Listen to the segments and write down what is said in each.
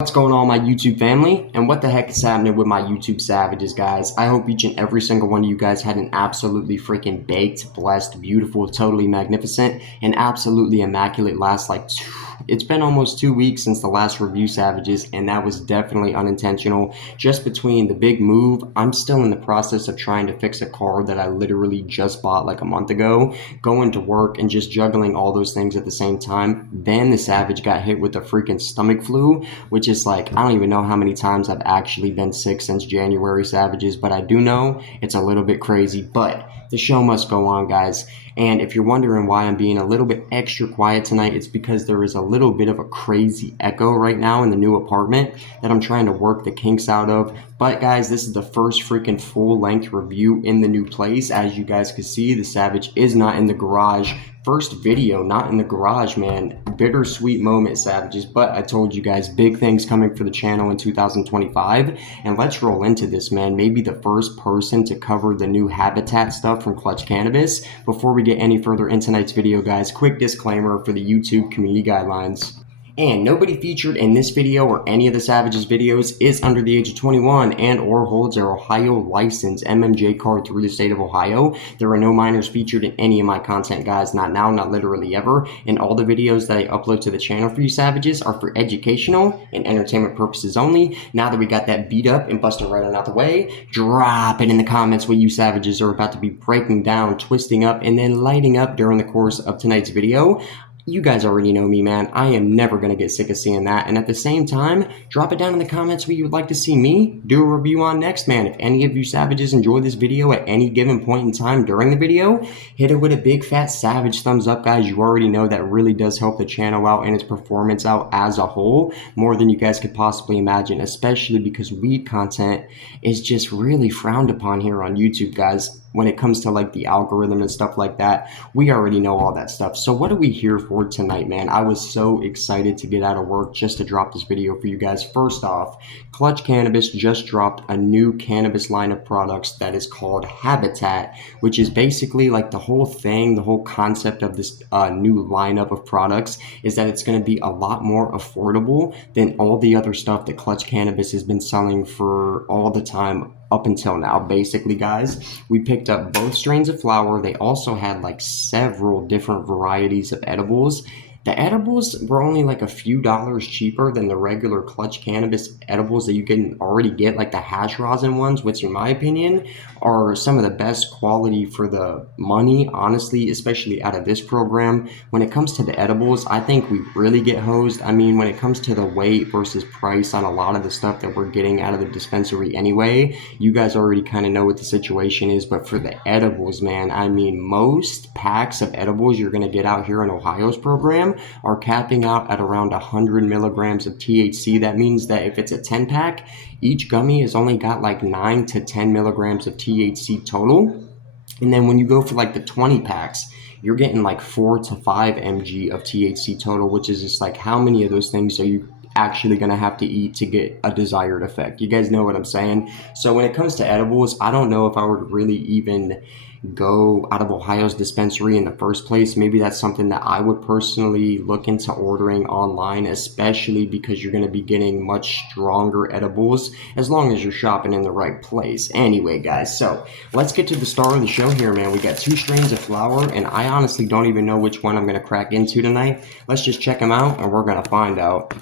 What's going on, my YouTube family, and what the heck is happening with my YouTube savages, guys? I hope each and every single one of you guys had an absolutely freaking baked, blessed, beautiful, totally magnificent, and absolutely immaculate last it's been almost 2 weeks since the last review, savages, and that was definitely unintentional. Just between the big move, I'm still in the process of trying to fix a car that I literally just bought like a month ago, going to work and just juggling all those things at the same time. Then the savage got hit with a freaking stomach flu, which is like, I don't even know how many times I've actually been sick since January, savages, but I do know it's a little bit crazy. But the show must go on, guys. And if you're wondering why I'm being a little bit extra quiet tonight, it's because there is a little bit of a crazy echo right now in the new apartment that I'm trying to work the kinks out of. But guys, this is the first freaking full-length review in the new place. As you guys can see, the savage is not in the garage. First video, not in the garage, man. Bittersweet moment, savages. But I told you guys, big things coming for the channel in 2025. And let's roll into this, man. Maybe the first person to cover the new habitat stuff from Klutch Cannabis. Before we get any further in tonight's video, guys, quick disclaimer for the YouTube community guidelines. And nobody featured in this video or any of the Savages videos is under the age of 21 and or holds their Ohio license MMJ card through the state of Ohio. There are no minors featured in any of my content, guys. Not now, not literally ever. And all the videos that I upload to the channel for you Savages are for educational and entertainment purposes only. Now that we got that beat up and busted right on out the way, drop it in the comments what you Savages are about to be breaking down, twisting up, and then lighting up during the course of tonight's video. You guys already know me, man. I am never going to get sick of seeing that. And at the same time, drop it down in the comments what you would like to see me do a review on next, man. If any of you savages enjoy this video at any given point in time during the video, hit it with a big fat savage thumbs up, guys. You already know that really does help the channel out and its performance out as a whole more than you guys could possibly imagine, especially because weed content is just really frowned upon here on YouTube, guys. When it comes to like the algorithm and stuff like that, we already know all that stuff. So what are we here for tonight, man? I was so excited to get out of work just to drop this video for you guys. First off, Klutch Cannabis just dropped a new cannabis line of products that is called Habitat, which is basically like the whole thing, the whole concept of this new lineup of products is that it's going to be a lot more affordable than all the other stuff that Klutch Cannabis has been selling for all the time up until now. Basically, guys, we picked up both strains of flower. They also had like several different varieties of edibles. The edibles were only like a few dollars cheaper than the regular Klutch Cannabis edibles that you can already get, like the hash rosin ones, which in my opinion are some of the best quality for the money, honestly, especially out of this program. When it comes to the edibles, I think we really get hosed. I mean, when it comes to the weight versus price on a lot of the stuff that we're getting out of the dispensary anyway, you guys already kind of know what the situation is. But for the edibles, man, I mean, most packs of edibles you're going to get out here in Ohio's program are capping out at around 100 milligrams of THC. That means that if it's a 10 pack, each gummy has only got like 9 to 10 milligrams of THC total. And then when you go for like the 20 packs, you're getting like 4 to 5 mg of THC total, which is just like, how many of those things are you actually going to have to eat to get a desired effect? You guys know what I'm saying? So when it comes to edibles, I don't know if I would really even go out of Ohio's dispensary in the first place. Maybe that's something that I would personally look into ordering online, especially because you're going to be getting much stronger edibles as long as you're shopping in the right place. Anyway, guys, so let's get to the star of the show here, man. We got two strains of flower, and I honestly don't even know which one I'm going to crack into tonight. Let's just check them out, and we're going to find out.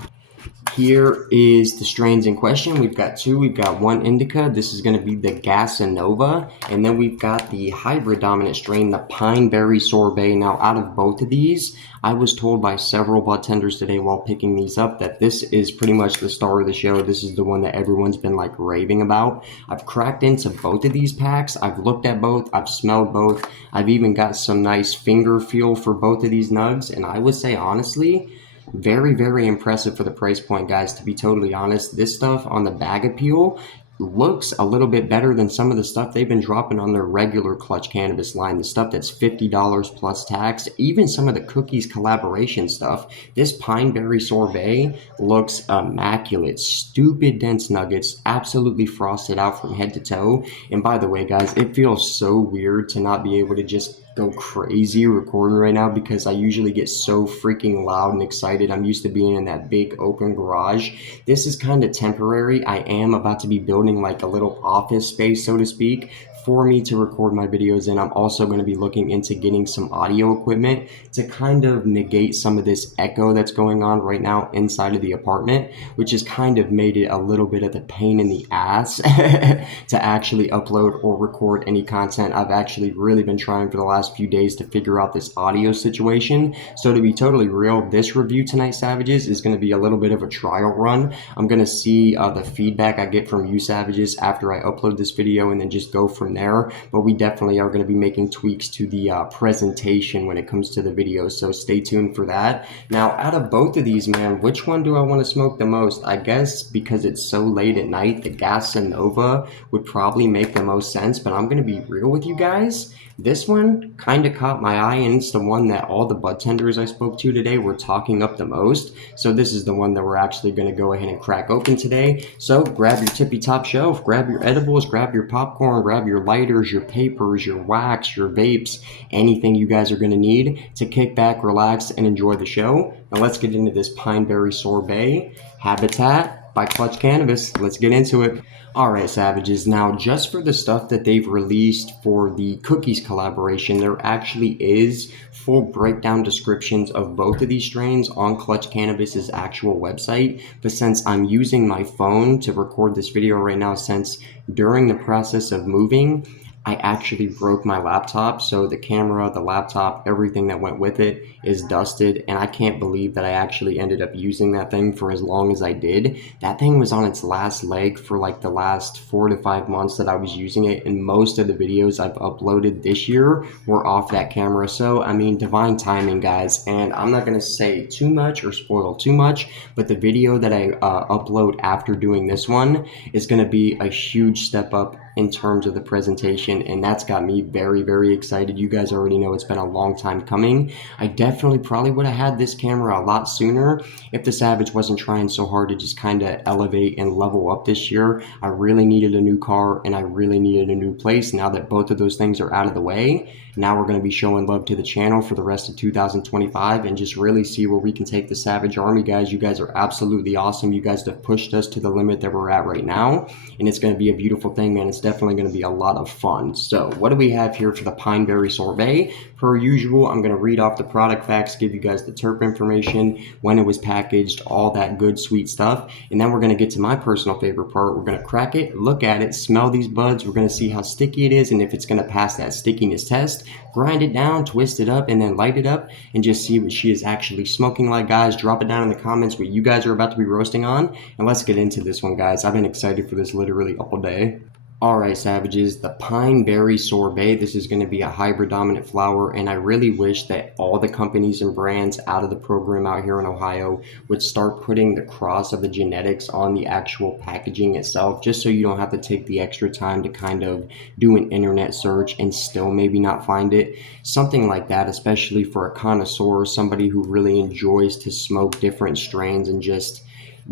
Here is the strains in question. We've got two. We've got one indica. This is going to be the Gasanova. And then we've got the hybrid dominant strain, the Pineberry Sorbet. Now, out of both of these, I was told by several bud tenders today while picking these up that this is pretty much the star of the show. This is the one that everyone's been like raving about. I've cracked into both of these packs. I've looked at both. I've smelled both. I've even got some nice finger feel for both of these nugs. And I would say, honestly, very, very impressive for the price point, guys. To be totally honest, this stuff on the bag appeal looks a little bit better than some of the stuff they've been dropping on their regular Klutch Cannabis line, the stuff that's $50 plus tax, even some of the cookies collaboration stuff. This Pineberry Sorbet looks immaculate. Stupid dense nuggets, absolutely frosted out from head to toe. And by the way, guys, it feels so weird to not be able to just go crazy recording right now because I usually get so freaking loud and excited. I'm used to being in that big open garage. This is kind of temporary. I am about to be building like a little office space, so to speak, for me to record my videos in. I'm also going to be looking into getting some audio equipment to kind of negate some of this echo that's going on right now inside of the apartment, which has kind of made it a little bit of the pain in the ass to actually upload or record any content. I've actually really been trying for the last few days to figure out this audio situation. So to be totally real, this review tonight, Savages, is going to be a little bit of a trial run. I'm going to see the feedback I get from you, Savages, after I upload this video and then just go from there. But we definitely are going to be making tweaks to the presentation when it comes to the videos, so stay tuned for that. Now, out of both of these, man, which one do I want to smoke the most? I guess because it's so late at night, the Gasanova would probably make the most sense, but I'm going to be real with you guys. This one kind of caught my eye, and it's the one that all the bud tenders I spoke to today were talking up the most. So this is the one that we're actually going to go ahead and crack open today. So grab your tippy top shelf, grab your edibles, grab your popcorn, grab your lighters, your papers, your wax, your vapes, anything you guys are going to need to kick back, relax, and enjoy the show. Now let's get into this Pineberry Sorbet Habitat by Klutch Cannabis. Let's get into it. Alright, Savages, now just for the stuff that they've released for the Cookies collaboration, there actually is full breakdown descriptions of both of these strains on Klutch Cannabis's actual website. But since I'm using my phone to record this video right now, since during the process of moving, I actually broke my laptop, so the camera, the laptop, everything that went with it is dusted, and I can't believe that I actually ended up using that thing for as long as I did. That thing was on its last leg for like the last 4 to 5 months that I was using it, and most of the videos I've uploaded this year were off that camera. So, I mean, divine timing, guys, and I'm not going to say too much or spoil too much, but the video that I upload after doing this one is going to be a huge step up in terms of the presentation, and that's got me very, very excited. You guys already know it's been a long time coming. I definitely probably would have had this camera a lot sooner if the Savage wasn't trying so hard to just kind of elevate and level up this year. I really needed a new car and I really needed a new place. Now that both of those things are out of the way, now we're going to be showing love to the channel for the rest of 2025 and just really see where we can take the Savage Army, guys. You guys are absolutely awesome. You guys have pushed us to the limit that we're at right now, and it's going to be a beautiful thing, man. It's definitely going to be a lot of fun. So what do we have here for the Pineberry Sorbet? Per usual, I'm going to read off the product facts, give you guys the terp information, when it was packaged, all that good sweet stuff, and then we're going to get to my personal favorite part. We're going to crack it, look at it, smell these buds. We're going to see how sticky it is and if it's going to pass that stickiness test. Grind it down, twist it up, and then light it up and just see what she is actually smoking like, guys. Drop it down in the comments what you guys are about to be roasting on, and let's get into this one, guys. I've been excited for this literally all day. Alright, Savages, the Pineberry Sorbet. This is going to be a hybrid dominant flower, and I really wish that all the companies and brands out of the program out here in Ohio would start putting the cross of the genetics on the actual packaging itself, just so you don't have to take the extra time to kind of do an internet search and still maybe not find it. Something like that, especially for a connoisseur, somebody who really enjoys to smoke different strains and just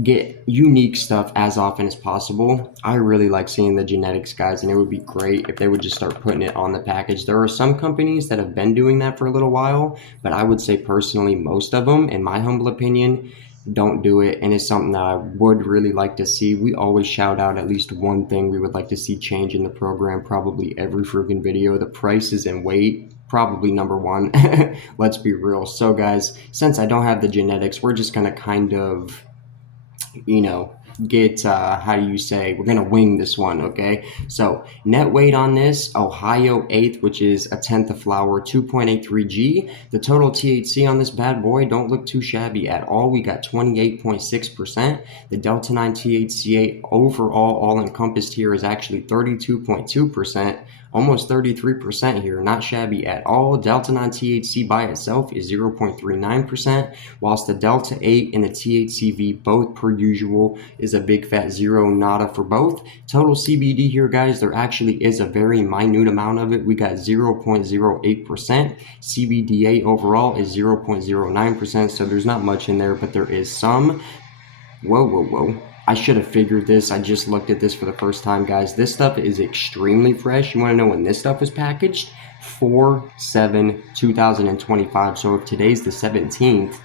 get unique stuff as often as possible. I really like seeing the genetics, guys, and it would be great if they would just start putting it on the package. There are some companies that have been doing that for a little while, but I would say personally most of them, in my humble opinion, don't do it, and it's something that I would really like to see. We always shout out at least one thing we would like to see change in the program, probably every freaking video. The prices and weight, probably number one. Let's be real. So guys, since I don't have the genetics, we're just gonna kind of, get, how do you say, we're going to wing this one, okay? So net weight on this, Ohio 8th, which is a tenth of flower, 2.83 G. The total THC on this bad boy don't look too shabby at all. We got 28.6%. The Delta 9 THCA overall, all encompassed here, is actually 32.2%. Almost 33% here, not shabby at all. Delta 9 THC by itself is 0.39%, whilst the Delta 8 and the THCV, both per usual, is a big fat zero nada for both. Total CBD here, guys, there actually is a very minute amount of it. We got 0.08%. CBDA overall is 0.09%, so there's not much in there, but there is some. Whoa. I should have figured this. I just looked at this for the first time, guys. This stuff is extremely fresh. You want to know when this stuff was packaged? 4/7/2025. So if today's the 17th,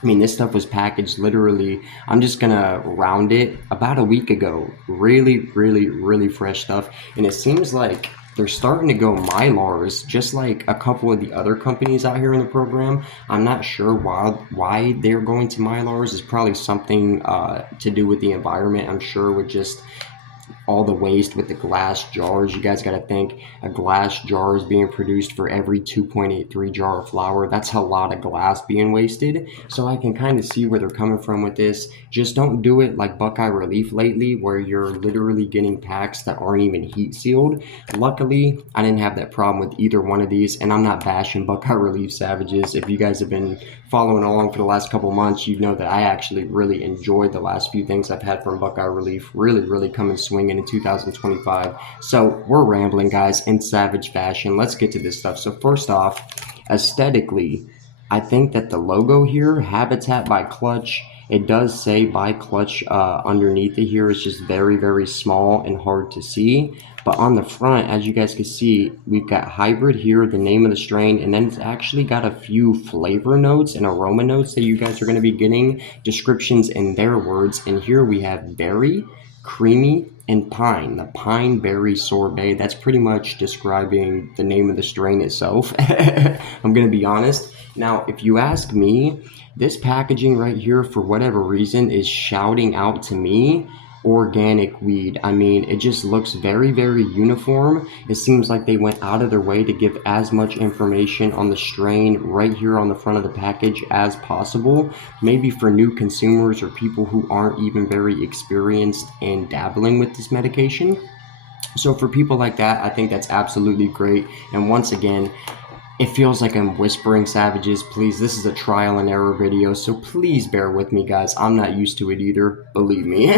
I mean, this stuff was packaged literally, I'm just gonna round it, about a week ago. Really, really, really fresh stuff. And it seems like they're starting to go Mylars, just like a couple of the other companies out here in the program. I'm not sure why they're going to Mylars. It's probably something to do with the environment, I'm sure, with just all the waste with the glass jars. You guys got to think a glass jar is being produced for every 2.83 jar of flour. That's a lot of glass being wasted. So I can kind of see where they're coming from with this. Just don't do it like Buckeye Relief lately, where you're literally getting packs that aren't even heat sealed. Luckily, I didn't have that problem with either one of these, and I'm not bashing Buckeye Relief Savages. If you guys have been following along for the last couple months, you know that I actually really enjoyed the last few things I've had from Buckeye Relief. Really coming swinging in 2025. So we're rambling, guys, in savage fashion. Let's get to this stuff. So first off, aesthetically, I think that the logo here, Habitat by Klutch, it does say by Klutch underneath it here. It's just very small and hard to see. But on the front, as you guys can see, we've got hybrid here, the name of the strain, and then it's actually got a few flavor notes and aroma notes that you guys are going to be getting, descriptions in their words. And here we have berry, creamy, and pine. The pine berry sorbet. That's pretty much describing the name of the strain itself. I'm going to be honest. Now, if you ask me, this packaging right here, for whatever reason, is shouting out to me organic weed. I mean, it just looks very uniform. It seems like they went out of their way to give as much information on the strain right here on the front of the package as possible, maybe for new consumers or people who aren't even very experienced in dabbling with this medication. So for people like that, I think that's absolutely great. And once again, it feels like I'm whispering savages. Please, this is a trial and error video, so please bear with me, guys. I'm not used to it either, believe me.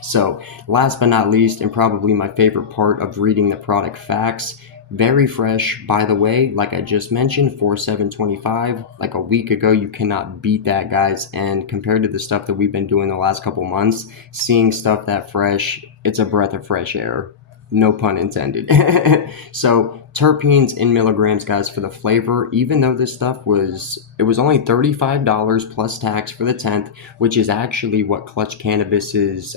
So, last but not least, and probably my favorite part of reading the product facts, very fresh, by the way, like I just mentioned, 4/7/25, like a week ago. You cannot beat that, guys. And compared to the stuff that we've been doing the last couple months, seeing stuff that fresh, it's a breath of fresh air. No pun intended. So terpenes in milligrams, guys, for the flavor. Even though this stuff was only $35 plus tax for the 10th, which is actually what Klutch Cannabis's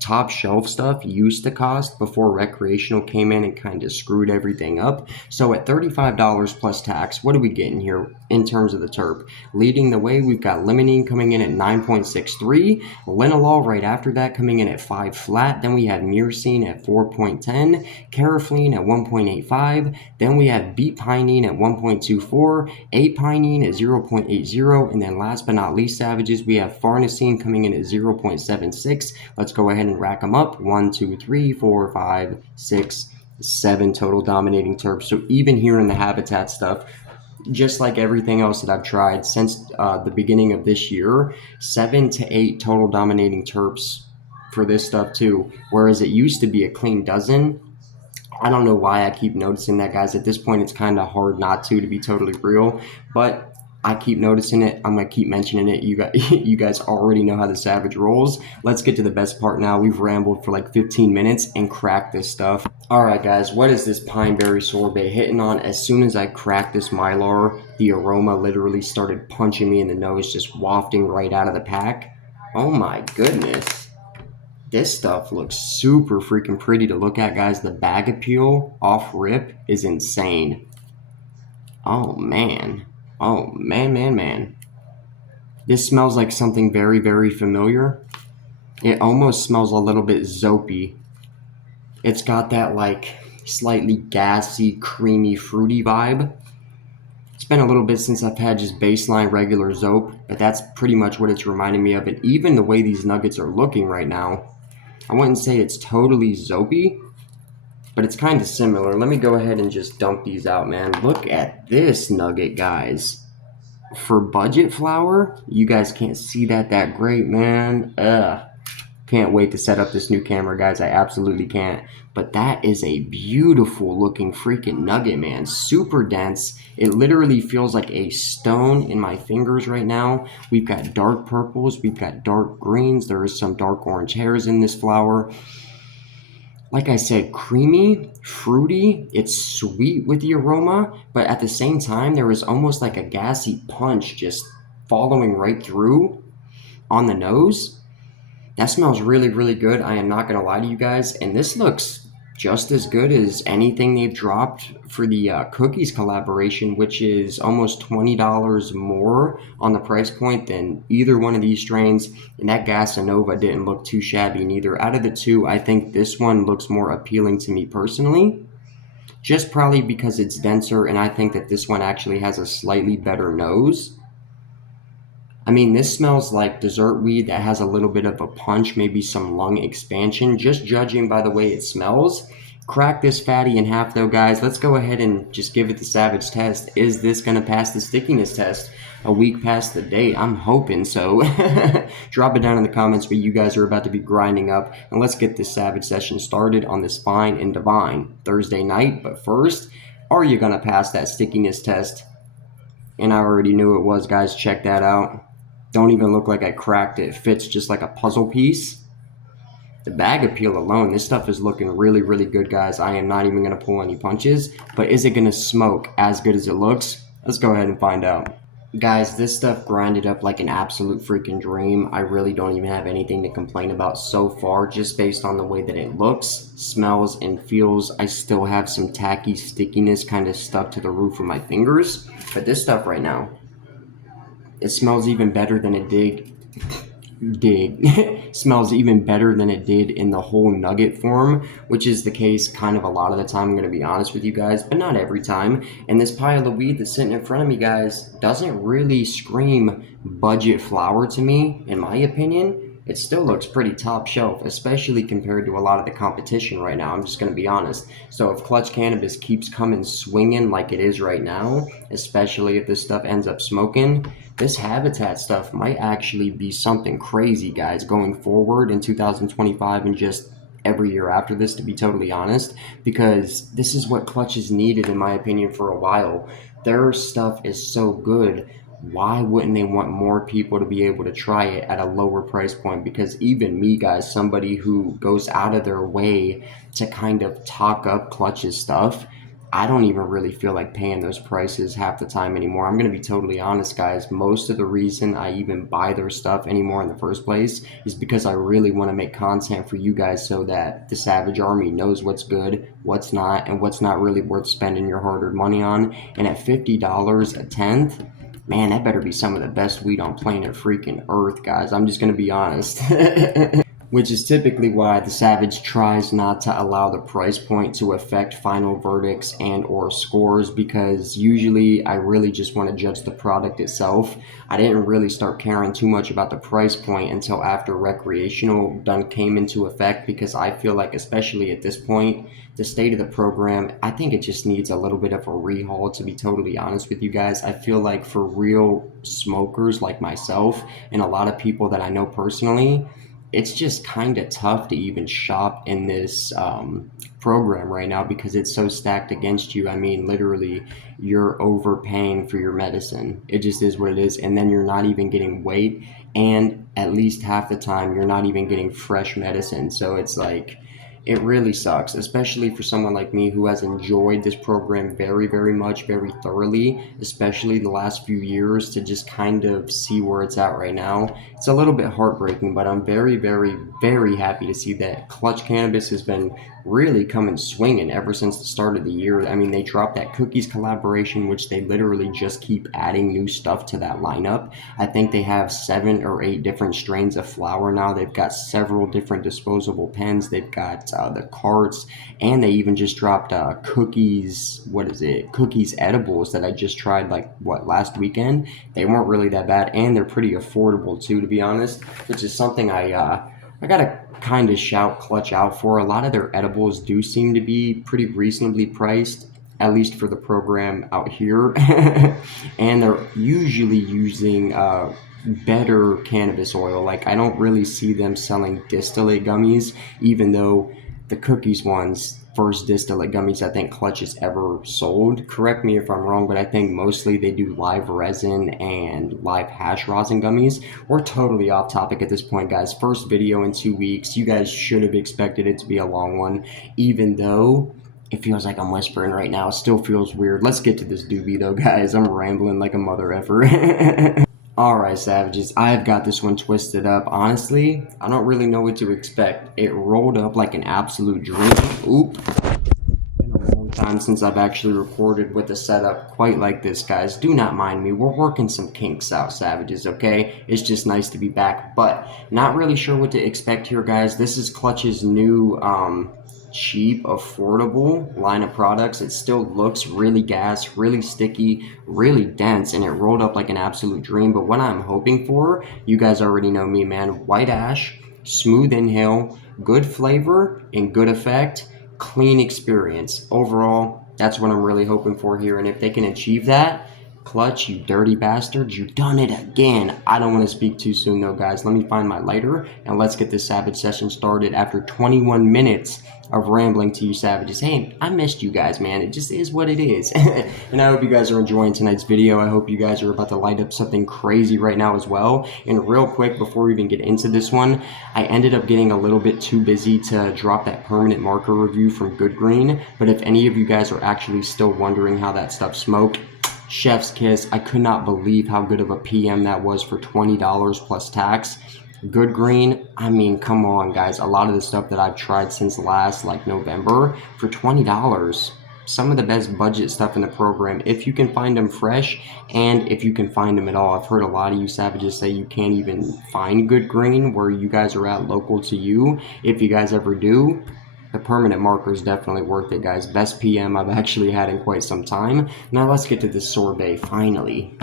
top shelf stuff used to cost before recreational came in and kind of screwed everything up. So at $35 plus tax, what are we getting here in terms of the terp? Leading the way, we've got limonene coming in at 9.63, linalool right after that coming in at 5 flat. Then we have myrcene at 4.10, caraflene at 1.85. Then we have beet pinene at 1.24, apinene at 0.80, and then last but not least, savages, we have farnesene coming in at 0.76. Let's go ahead and rack them up. 1, 2, 3, 4, 5, 6, 7 total dominating terps. So even here in the habitat stuff, just like everything else that I've tried since the beginning of this year, 7 to 8 total dominating terps for this stuff too. Whereas it used to be a clean dozen. I don't know why I keep noticing that, guys. At this point, it's kind of hard not to be totally real, but I keep noticing it. I'm going to keep mentioning it. You guys already know how the Savage rolls. Let's get to the best part now. We've rambled for like 15 minutes and cracked this stuff. All right, guys, what is this pine berry sorbet hitting on? As soon as I cracked this Mylar, the aroma literally started punching me in the nose, just wafting right out of the pack. Oh my goodness. This stuff looks super freaking pretty to look at, guys. The bag appeal off rip is insane. Oh man. Oh man. This smells like something very familiar. It almost smells a little bit zoapy. It's got that like slightly gassy, creamy, fruity vibe. It's been a little bit since I've had just baseline regular zope, but that's pretty much what it's reminding me of. And even the way these nuggets are looking right now, I wouldn't say it's totally zoapy, but it's kind of similar. Let me go ahead and just dump these out, man. Look at this nugget, guys. For budget flour, you guys can't see that great, man. Ugh. Can't wait to set up this new camera, guys. I absolutely can't. But that is a beautiful looking freaking nugget, man. Super dense. It literally feels like a stone in my fingers right now. We've got dark purples. We've got dark greens. There is some dark orange hairs in this flower. Like I said, creamy, fruity. It's sweet with the aroma, but at the same time, there is almost like a gassy punch just following right through on the nose. That smells really, really good. I am not going to lie to you guys. And this looks just as good as anything they've dropped for the cookies collaboration, which is almost $20 more on the price point than either one of these strains. And that Gasanova didn't look too shabby neither. Out of the two, I think this one looks more appealing to me personally. Just probably because it's denser, and I think that this one actually has a slightly better nose. I mean, this smells like dessert weed that has a little bit of a punch, maybe some lung expansion, just judging by the way it smells. Crack this fatty in half though, guys. Let's go ahead and just give it the savage test. Is this going to pass the stickiness test a week past the date? I'm hoping so. Drop it down in the comments what you guys are about to be grinding up, and let's get this savage session started on this fine and divine Thursday night. But first, are you going to pass that stickiness test? And I already knew it was, guys. Check that out. Don't even look like I cracked it. It fits just like a puzzle piece. The bag appeal alone, this stuff is looking really, really good, guys. I am not even going to pull any punches. But is it going to smoke as good as it looks? Let's go ahead and find out. Guys, this stuff grinded up like an absolute freaking dream. I really don't even have anything to complain about so far, just based on the way that it looks, smells, and feels. I still have some tacky stickiness kind of stuck to the roof of my fingers. But this stuff right now, it smells even better than it did. Smells even better than it did in the whole nugget form, which is the case kind of a lot of the time, I'm going to be honest with you guys, but not every time. And this pile of weed that's sitting in front of me, guys, doesn't really scream budget flower to me, in my opinion. It still looks pretty top shelf, especially compared to a lot of the competition right now. I'm just going to be honest. So if Klutch Cannabis keeps coming swinging like it is right now, especially if this stuff ends up smoking, this habitat stuff might actually be something crazy, guys, going forward in 2025 and just every year after this, to be totally honest, because this is what Klutch has needed, in my opinion, for a while. Their stuff is so good. Why wouldn't they want more people to be able to try it at a lower price point? Because even me, guys, somebody who goes out of their way to kind of talk up Klutch's stuff, I don't even really feel like paying those prices half the time anymore. I'm going to be totally honest, guys. Most of the reason I even buy their stuff anymore in the first place is because I really want to make content for you guys so that the Savage Army knows what's good, what's not, and what's not really worth spending your hard-earned money on. And at $50 a tenth, man, that better be some of the best weed on planet freaking Earth, guys. I'm just going to be honest. Which is typically why the Savage tries not to allow the price point to affect final verdicts and or scores, because usually I really just want to judge the product itself. I didn't really start caring too much about the price point until after recreational done came into effect, because I feel like, especially at this point, the state of the program, I think it just needs a little bit of a rehaul, to be totally honest with you guys. I feel like for real smokers like myself and a lot of people that I know personally, it's just kind of tough to even shop in this program right now because it's so stacked against you. I mean, literally, you're overpaying for your medicine. It just is what it is. And then you're not even getting weight. And at least half the time, you're not even getting fresh medicine. So it's like, it really sucks, especially for someone like me who has enjoyed this program very, very much, very thoroughly, especially the last few years, to just kind of see where it's at right now. It's a little bit heartbreaking, but I'm very, very, very happy to see that Klutch Cannabis has been really coming swinging ever since the start of the year. I mean, they dropped that cookies collaboration, which they literally just keep adding new stuff to that lineup. I think they have 7 or 8 different strains of flower now. They've got several different disposable pens. They've got the carts, and they even just dropped cookies. What is it? Cookies edibles that I just tried last weekend. They weren't really that bad, and they're pretty affordable too, to be honest, which is something I gotta kind of shout Klutch out for. A lot of their edibles do seem to be pretty reasonably priced, at least for the program out here. And they're usually using better cannabis oil. Like, I don't really see them selling distillate gummies, even though the cookies ones, first distillate gummies I think Klutch has ever sold. Correct me if I'm wrong, but I think mostly they do live resin and live hash rosin gummies. We're totally off topic at this point, guys. First video in 2 weeks. You guys should have expected it to be a long one, even though it feels like I'm whispering right now. It still feels weird. Let's get to this doobie though, guys. I'm rambling like a mother effer. Alright, Savages, I've got this one twisted up. Honestly, I don't really know what to expect. It rolled up like an absolute dream. Oop. Been a long time since I've actually recorded with a setup quite like this, guys. Do not mind me. We're working some kinks out, Savages, okay? It's just nice to be back, but not really sure what to expect here, guys. This is Klutch's new, cheap, affordable line of products. It still looks really gas, really sticky, really dense, and it rolled up like an absolute dream. But what I'm hoping for, you guys already know me, man. White ash, smooth inhale, good flavor, and good effect, clean experience. Overall, that's what I'm really hoping for here. And if they can achieve that, Klutch, you dirty bastards, you done it again. I don't want to speak too soon though, guys. Let me find my lighter and let's get this Savage session started after 21 minutes of rambling to you Savages. Hey, I missed you guys, man. It just is what it is. And I hope you guys are enjoying tonight's video. I hope you guys are about to light up something crazy right now as well. And real quick, before we even get into this one, I ended up getting a little bit too busy to drop that permanent marker review from Good Green. But if any of you guys are actually still wondering how that stuff smoked, chef's kiss. I could not believe how good of a PM that was for $20 plus tax. Good Green, I mean, come on, guys. A lot of the stuff that I've tried since last, like November, for $20. Some of the best budget stuff in the program, if you can find them fresh and if you can find them at all. I've heard a lot of you Savages say you can't even find Good Green where you guys are at local to you. If you guys ever do, the permanent marker is definitely worth it, guys. Best PM I've actually had in quite some time. Now let's get to this sorbet, finally.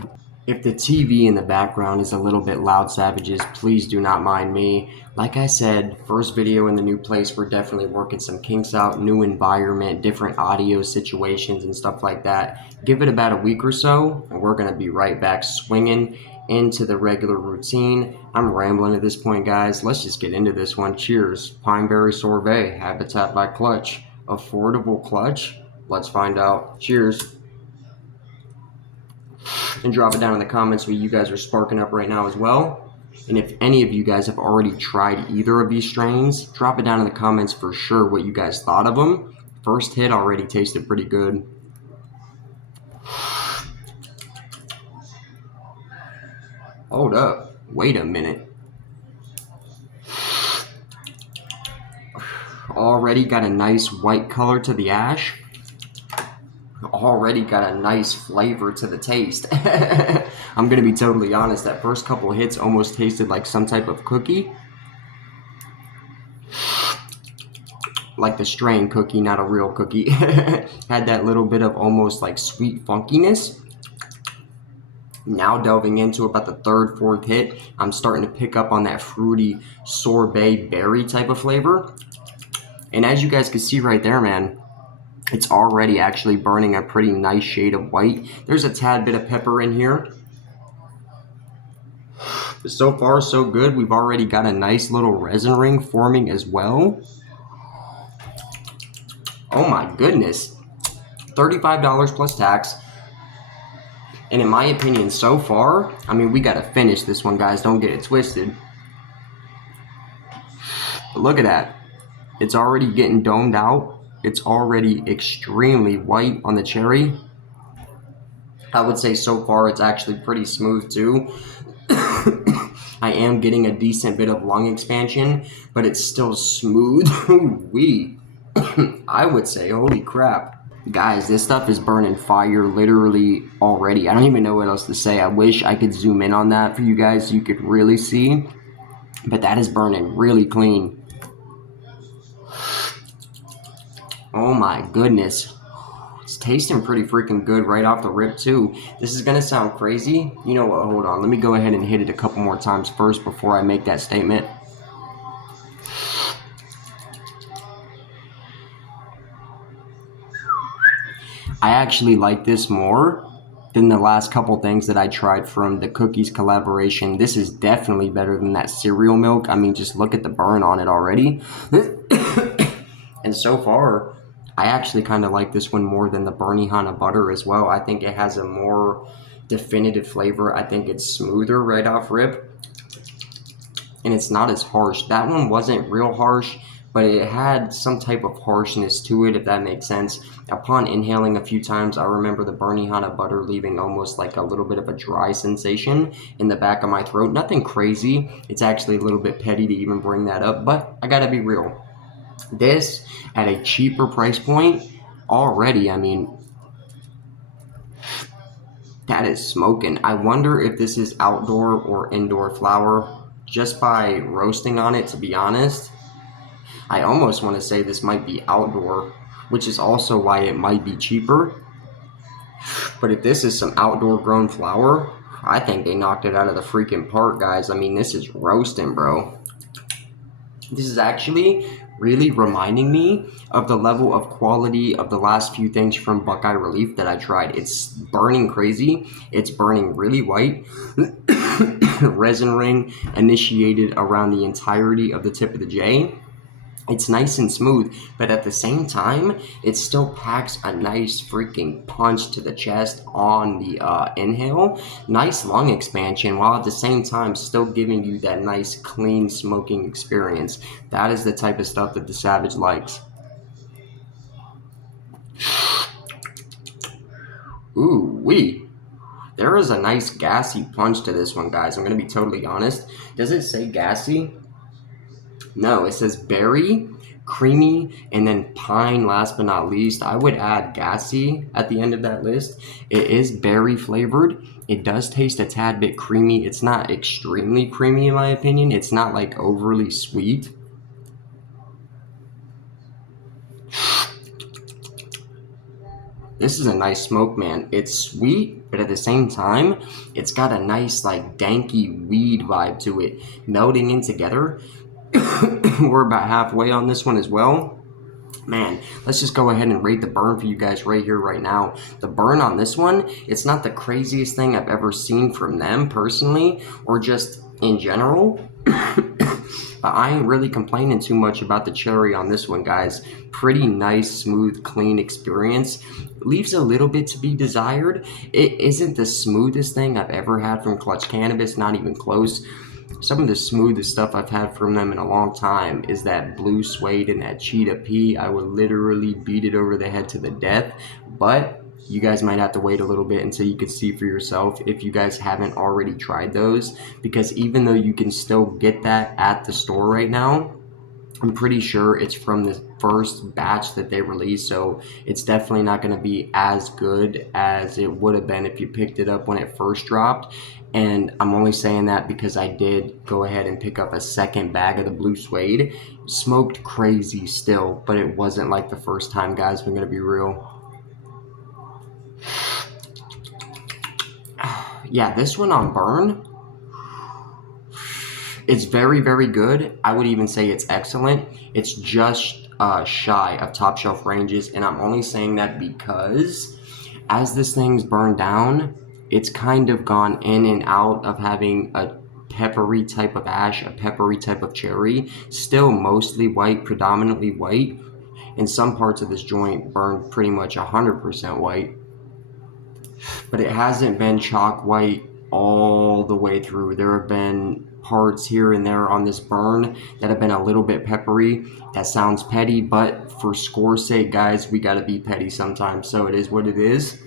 If the TV in the background is a little bit loud, Savages, please do not mind me. Like I said, first video in the new place, we're definitely working some kinks out, new environment, different audio situations and stuff like that. Give it about a week or so, and we're going to be right back swinging into the regular routine. I'm rambling at this point, guys. Let's just get into this one. Cheers. Pineberry Sorbet, Habitat by Klutch. Affordable Klutch? Let's find out. Cheers. And drop it down in the comments what you guys are sparking up right now as well. And if any of you guys have already tried either of these strains, drop it down in the comments for sure what you guys thought of them. First hit already tasted pretty good. Hold up. Wait a minute. Already got a nice white color to the ash. Already got a nice flavor to the taste. I'm gonna be totally honest, that first couple of hits almost tasted like some type of cookie. Like the strain cookie, not a real cookie. Had that little bit of almost like sweet funkiness. Now delving into about the third, fourth hit, I'm starting to pick up on that fruity sorbet berry type of flavor. And as you guys can see right there, man, it's already actually burning a pretty nice shade of white. There's a tad bit of pepper in here. But so far, so good. We've already got a nice little resin ring forming as well. Oh my goodness. $35 plus tax. And in my opinion, so far, I mean, we got to finish this one, guys. Don't get it twisted. But look at that. It's already getting domed out. It's already extremely white on the cherry. I would say so far it's actually pretty smooth too. I am getting a decent bit of lung expansion, but it's still smooth. I would say, holy crap. Guys, this stuff is burning fire literally already. I don't even know what else to say. I wish I could zoom in on that for you guys so you could really see. But that is burning really clean. Oh my goodness. It's tasting pretty freaking good right off the rip too. This is gonna sound crazy. You know what, hold on. Let me go ahead and hit it a couple more times first before I make that statement. I actually like this more than the last couple things that I tried from the cookies collaboration. This is definitely better than that cereal milk. I mean, just look at the burn on it already. And so far, I actually kind of like this one more than the Benihana butter as well. I think it has a more definitive flavor. I think it's smoother right off rip, and it's not as harsh. That one wasn't real harsh, but it had some type of harshness to it, if that makes sense. Upon inhaling a few times, I remember the Benihana butter leaving almost like a little bit of a dry sensation in the back of my throat. Nothing crazy. It's actually a little bit petty to even bring that up, but I gotta be real. This, at a cheaper price point, already, I mean, that is smoking. I wonder if this is outdoor or indoor flower. Just by roasting on it, to be honest, I almost want to say this might be outdoor, which is also why it might be cheaper. But if this is some outdoor grown flower, I think they knocked it out of the freaking park, guys. I mean, this is roasting, bro. This is actually really reminding me of the level of quality of the last few things from Buckeye Relief that I tried. It's burning crazy. It's burning really white. Resin ring initiated around the entirety of the tip of the J. It's nice and smooth, but at the same time, it still packs a nice freaking punch to the chest on the inhale. Nice lung expansion, while at the same time still giving you that nice, clean smoking experience. That is the type of stuff that the Savage likes. Ooh, wee. There is a nice gassy punch to this one, guys. I'm going to be totally honest. Does it say gassy? No, it says berry, creamy, and then pine last but not least. I would add gassy at the end of that list. It is berry flavored. It does taste a tad bit creamy. It's not extremely creamy in my opinion. It's not like overly sweet. This is a nice smoke, man. It's sweet, but at the same time, it's got a nice like danky weed vibe to it, melding in together. We're about halfway on this one as well. Man, let's just go ahead and rate the burn for you guys right here, right now. The burn on this one, it's not the craziest thing I've ever seen from them personally, or just in general. But I ain't really complaining too much about the cherry on this one, guys. Pretty nice, smooth, clean experience. Leaves a little bit to be desired. It isn't the smoothest thing I've ever had from Klutch Cannabis, not even close. Some of the smoothest stuff I've had from them in a long time is that blue suede and that cheetah pea. I would literally beat it over the head to the death, but you guys might have to wait a little bit until you can see for yourself if you guys haven't already tried those, because even though you can still get that at the store right now, I'm pretty sure it's from the first batch that they released, so it's definitely not going to be as good as it would have been if you picked it up when it first dropped. And I'm only saying that because I did go ahead and pick up a second bag of the blue suede. Smoked crazy still, but it wasn't like the first time, guys. We're going to be real. Yeah, this one on burn, it's very, very good. I would even say it's excellent. It's just shy of top shelf ranges, and I'm only saying that because as this thing's burned down, it's kind of gone in and out of having a peppery type of ash, a peppery type of cherry, still mostly white, predominantly white. In some parts of this joint burned pretty much 100% white, but it hasn't been chalk white all the way through. There have been parts here and there on this burn that have been a little bit peppery. That sounds petty, but for score's sake, guys, we gotta be petty sometimes, so it is what it is.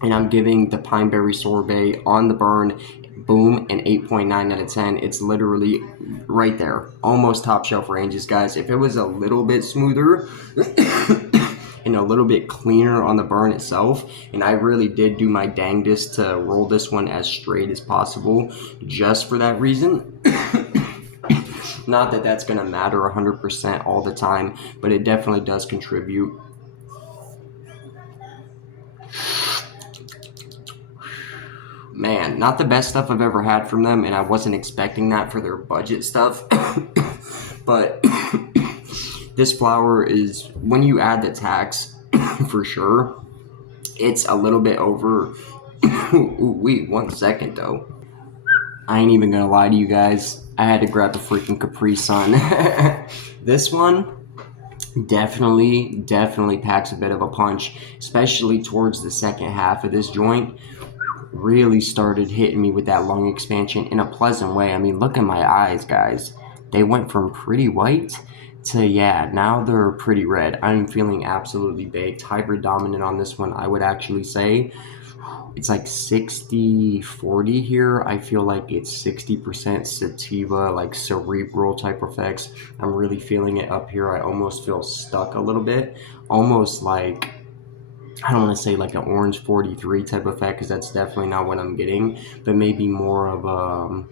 And I'm giving the Pineberry Sorbet on the burn, boom, an 8.9 out of 10. It's literally right there, almost top shelf ranges, guys. If it was a little bit smoother and a little bit cleaner on the burn itself, and I really did do my dangest to roll this one as straight as possible just for that reason. Not that that's going to matter 100% all the time, but it definitely does contribute. Man, not the best stuff I've ever had from them, and I wasn't expecting that for their budget stuff. But this flower is, when you add the tax, for sure, it's a little bit over Wait 1 second though. I ain't even gonna lie to you guys. I had to grab a freaking Capri Sun. This one definitely packs a bit of a punch, especially towards the second half of this joint. Really started hitting me with that lung expansion in a pleasant way. I mean, look at my eyes, guys. They went from pretty white to, yeah, now they're pretty red. I'm feeling absolutely baked. Hybrid dominant on this one, I would actually say. It's like 60-40 here. I feel like it's 60% sativa, like cerebral type effects. I'm really feeling it up here. I almost feel stuck a little bit. Almost like, I don't want to say like an orange 43 type effect, because that's definitely not what I'm getting, but maybe more of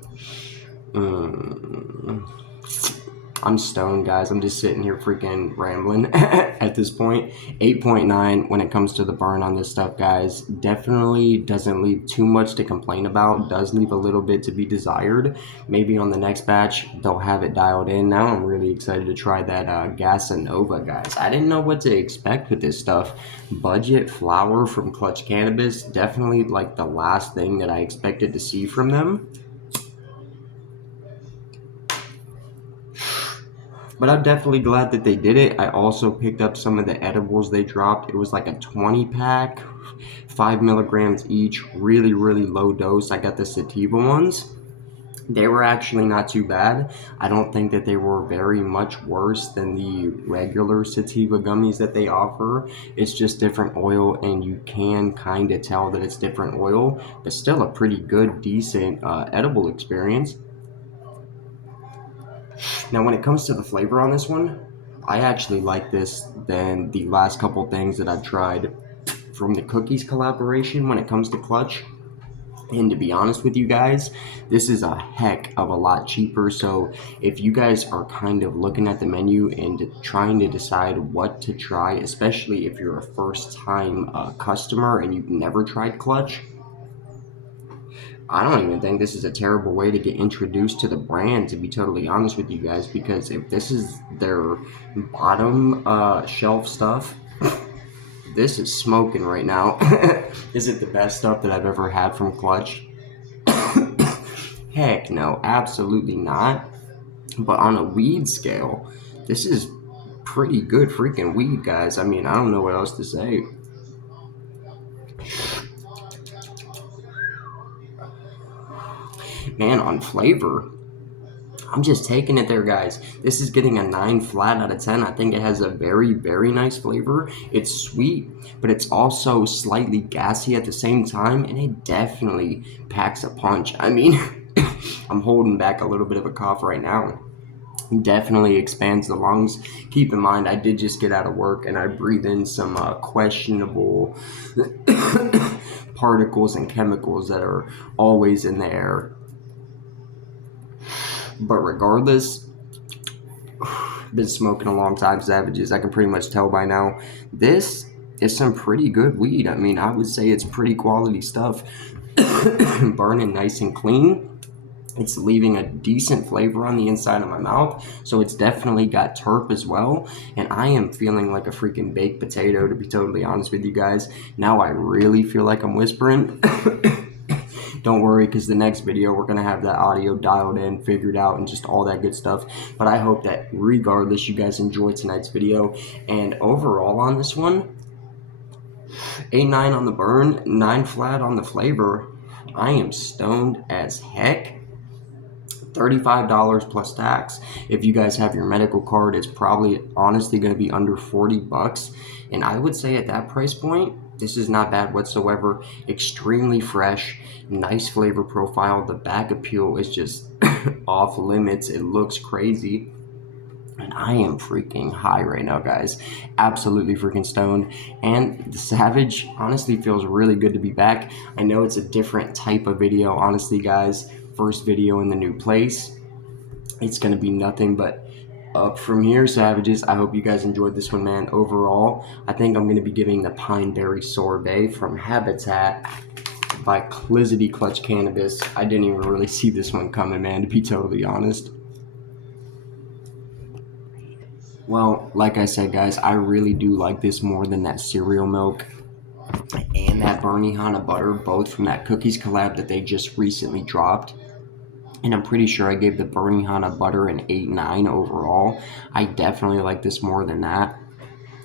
I'm stoned, guys. I'm just sitting here freaking rambling at this point. 8.9 when it comes to the burn on this stuff, guys. Definitely doesn't leave too much to complain about. Does leave a little bit to be desired. Maybe on the next batch, they'll have it dialed in. Now I'm really excited to try that Gasanova, guys. I didn't know what to expect with this stuff. Budget flower from Klutch Cannabis. Definitely like the last thing that I expected to see from them. But I'm definitely glad that they did it. I also picked up some of the edibles they dropped. It was like a 20 pack, 5 milligrams each, really low dose. I got the sativa ones. They were actually not too bad. I don't think that they were very much worse than the regular sativa gummies that they offer. It's just different oil, and you can kind of tell that it's different oil, but still a pretty good, decent edible experience. Now, when it comes to the flavor on this one, I actually like this than the last couple things that I've tried from the Cookies collaboration when it comes to Klutch. And to be honest with you guys, this is a heck of a lot cheaper. So if you guys are kind of looking at the menu and trying to decide what to try, especially if you're a first time customer and you've never tried Klutch, I don't even think this is a terrible way to get introduced to the brand, to be totally honest with you guys, because if this is their bottom shelf stuff, this is smoking right now. Is it the best stuff that I've ever had from Klutch? Heck no, absolutely not. But on a weed scale, this is pretty good freaking weed, guys. I mean, I don't know what else to say. Man, on flavor, I'm just taking it there, guys. This is getting a 9 flat out of 10. I think it has a very nice flavor. It's sweet, but it's also slightly gassy at the same time, and it definitely packs a punch. I mean, I'm holding back a little bit of a cough right now. Definitely expands the lungs. Keep in mind, I did just get out of work, and I breathe in some questionable particles and chemicals that are always in the air. But regardless, been smoking a long time, Savages. I can pretty much tell by now. This is some pretty good weed. I mean, I would say it's pretty quality stuff. Burning nice and clean. It's leaving a decent flavor on the inside of my mouth, so it's definitely got terp as well, and I am feeling like a freaking baked potato, to be totally honest with you guys. Now I really feel like I'm whispering. Don't worry, because the next video we're going to have that audio dialed in, figured out, and just all that good stuff. But I hope that regardless, you guys enjoyed tonight's video. And overall on this one, 8.9 on the burn, 9 flat on the flavor. I am stoned as heck. $35 plus tax. If you guys have your medical card, it's probably honestly going to be under 40 bucks. And I would say at that price point, this is not bad whatsoever. Extremely fresh, nice flavor profile. The back appeal is just off limits. It looks crazy. And I am freaking high right now, guys. Absolutely freaking stoned. And the Savage honestly feels really good to be back. I know it's a different type of video, honestly, guys. First video in the new place. It's going to be nothing but up from here, Savages. I hope you guys enjoyed this one, man. Overall, I think I'm going to be giving the Pine Berry Sorbet from Habitat by Klutch Cannabis. I didn't even really see this one coming, man, to be totally honest. Well, like I said, guys, I really do like this more than that cereal milk and that burn Benihana butter, both from that cookies collab that they just recently dropped. And I'm pretty sure I gave the Benihana butter an 8-9 overall. I definitely like this more than that.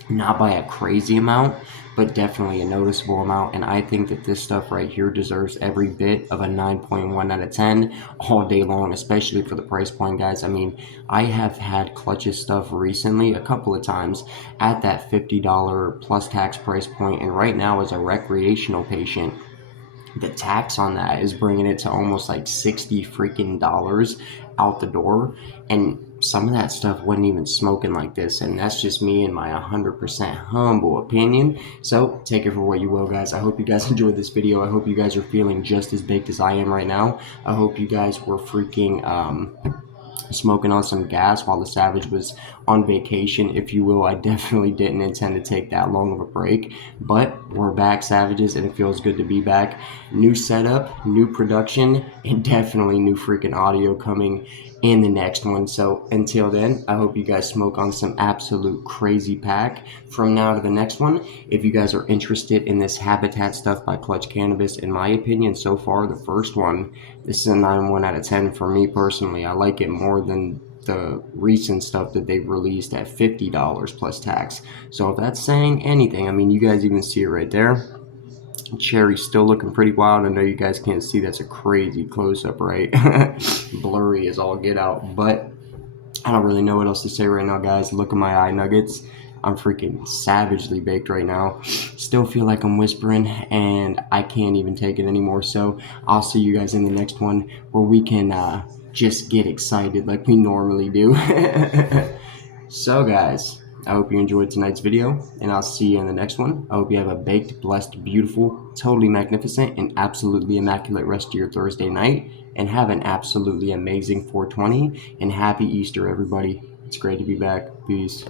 Not by a crazy amount, but definitely a noticeable amount. And I think that this stuff right here deserves every bit of a 9.1 out of 10 all day long, especially for the price point, guys. I mean, I have had Klutch's stuff recently a couple of times at that $50 plus tax price point, and right now as a recreational patient, the tax on that is bringing it to almost like 60 freaking dollars out the door. And some of that stuff wasn't even smoking like this, and that's just me in my 100% humble opinion. So take it for what you will, guys. I hope you guys enjoyed this video. I hope you guys are feeling just as baked as I am right now. I hope you guys were freaking smoking on some gas while the Savage was on vacation, if you will. I definitely didn't intend to take that long of a break, but we're back, Savages, and it feels good to be back. New setup, new production, and definitely new freaking audio coming in the next one. So until then, I hope you guys smoke on some absolute crazy pack from now to the next one. If you guys are interested in this Habitat stuff by Klutch Cannabis, in my opinion, so far the first one, this is a 9.1 out of 10 for me personally. I like it more than the recent stuff that they've released at $50 plus tax. So if that's saying anything, I mean, you guys even see it right there. Cherry's still looking pretty wild. I know you guys can't see, that's a crazy close-up, right? Blurry as all get out, but I don't really know what else to say right now, guys. Look at my eye nuggets. I'm freaking savagely baked right now. Still feel like I'm whispering, and I can't even take it anymore. So I'll see you guys in the next one where we can just get excited like we normally do. So guys, I hope you enjoyed tonight's video, and I'll see you in the next one. I hope you have a baked, blessed, beautiful, totally magnificent, and absolutely immaculate rest of your Thursday night, and have an absolutely amazing 420, and happy Easter, everybody. It's great to be back. Peace.